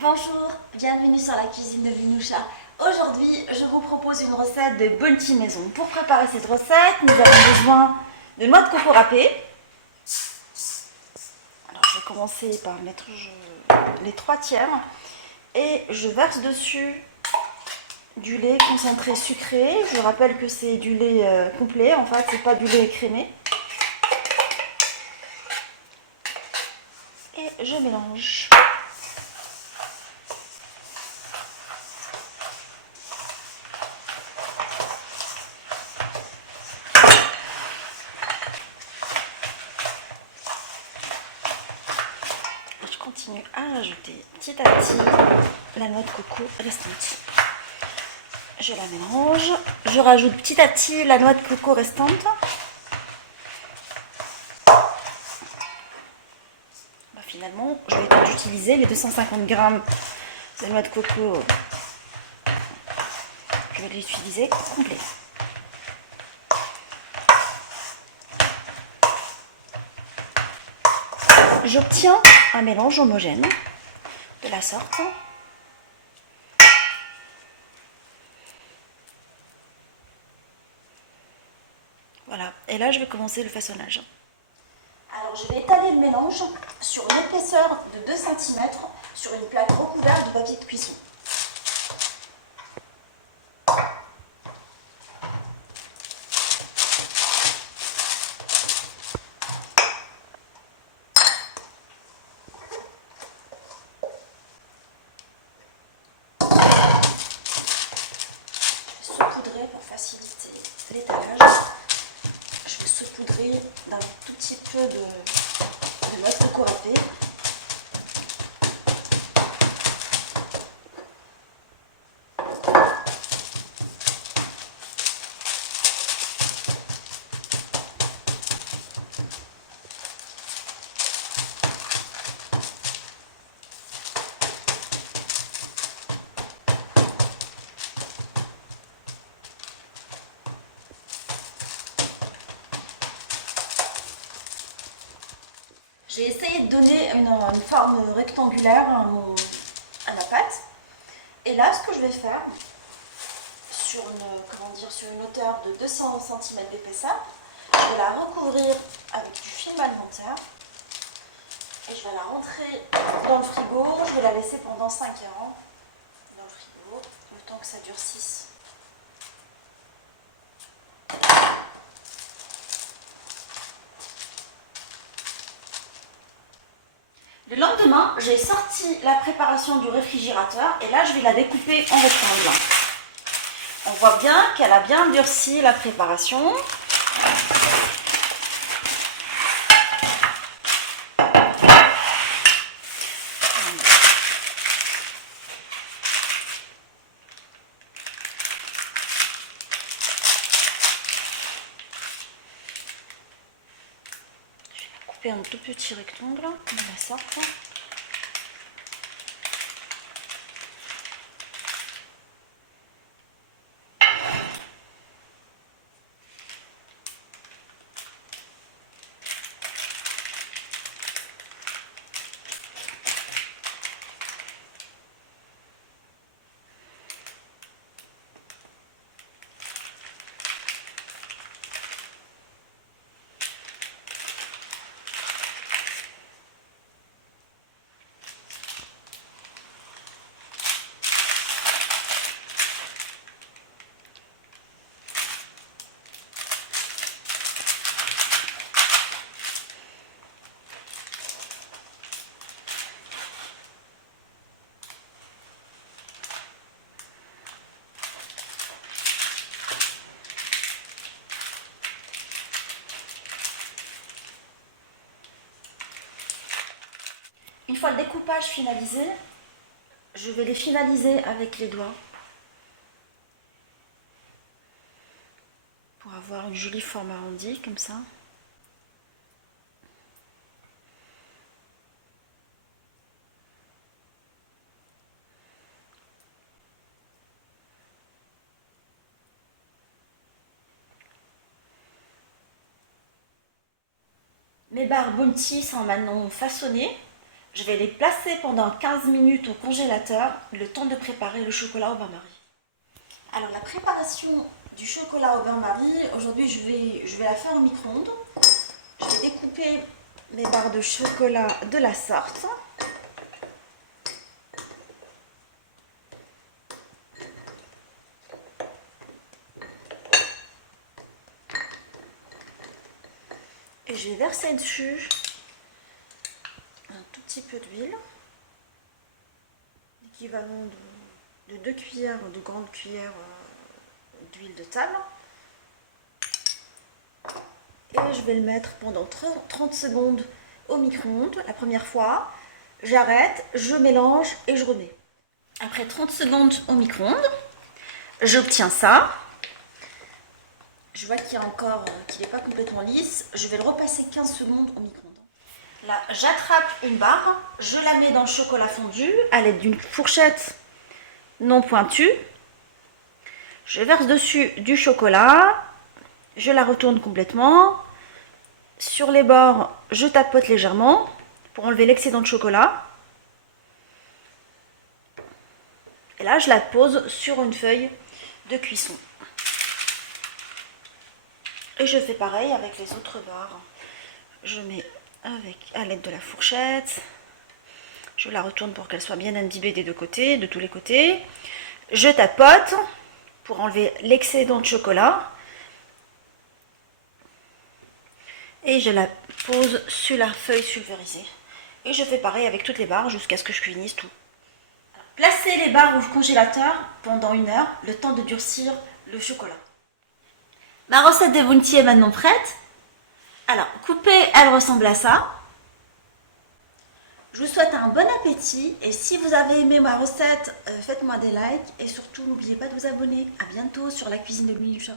Bonjour, bienvenue sur la cuisine de Vinoucha. Aujourd'hui, je vous propose une recette de bounty maison. Pour préparer cette recette, nous avons besoin de noix de coco râpée. Alors, je vais commencer par mettre les 3/4 et je verse dessus du lait concentré sucré. Je rappelle que c'est du lait complet, en fait, c'est pas du lait écrémé. Et je mélange. Je continue à rajouter petit à petit la noix de coco restante. Je la mélange. Je rajoute petit à petit la noix de coco restante. Finalement, je vais tout utiliser les 250 g de noix de coco. Je vais les utiliser complet. J'obtiens un mélange homogène de la sorte. Voilà, et là je vais commencer le façonnage. Alors je vais étaler le mélange sur une épaisseur de 2 cm sur une plaque recouverte de papier de cuisson. Je vais saupoudrer pour faciliter l'étalage. Je vais saupoudrer d'un tout petit peu de noix de coco râpée. J'ai essayé de donner une forme rectangulaire à ma pâte. Et là, ce que je vais faire, sur une hauteur de 200 cm d'épaisseur, je vais la recouvrir avec du film alimentaire. Et je vais la rentrer dans le frigo. Je vais la laisser pendant 5 heures dans le frigo, le temps que ça durcisse. Le lendemain, j'ai sorti la préparation du réfrigérateur et là, je vais la découper en rectangle. On voit bien qu'elle a bien durci la préparation. Je vais la couper en tout petit rectangle de la sorte. Une fois le découpage finalisé, je vais les finaliser avec les doigts pour avoir une jolie forme arrondie comme ça. Mes barres bounty sont maintenant façonnées. Je vais les placer pendant 15 minutes au congélateur, le temps de préparer le chocolat au bain-marie. Alors la préparation du chocolat au bain-marie, aujourd'hui je vais la faire au micro-ondes. Je vais découper mes barres de chocolat de la sorte. Et je vais verser dessus un tout petit peu d'huile, l'équivalent de 2 cuillères, de grandes cuillères d'huile de table. Et je vais le mettre pendant 30 secondes au micro-ondes la première fois. J'arrête, je mélange et je remets. Après 30 secondes au micro-ondes, j'obtiens ça. Je vois qu'il n'est pas complètement lisse. Je vais le repasser 15 secondes au micro-ondes. Là, j'attrape une barre, je la mets dans le chocolat fondu à l'aide d'une fourchette non pointue. Je verse dessus du chocolat, je la retourne complètement. Sur les bords, je tapote légèrement pour enlever l'excédent de chocolat. Et là, je la pose sur une feuille de cuisson. Et je fais pareil avec les autres barres. Je mets à l'aide de la fourchette. Je la retourne pour qu'elle soit bien imbibée des deux côtés, de tous les côtés. Je tapote pour enlever l'excédent de chocolat. Et je la pose sur la feuille sulfurisée. Et je fais pareil avec toutes les barres jusqu'à ce que je finisse tout. Placez les barres au congélateur pendant 1 heure, le temps de durcir le chocolat. Ma recette de bounty est maintenant prête. Alors, coupée, elle ressemble à ça. Je vous souhaite un bon appétit et si vous avez aimé ma recette, faites-moi des likes et surtout n'oubliez pas de vous abonner. A bientôt sur la cuisine de Louis Luchat.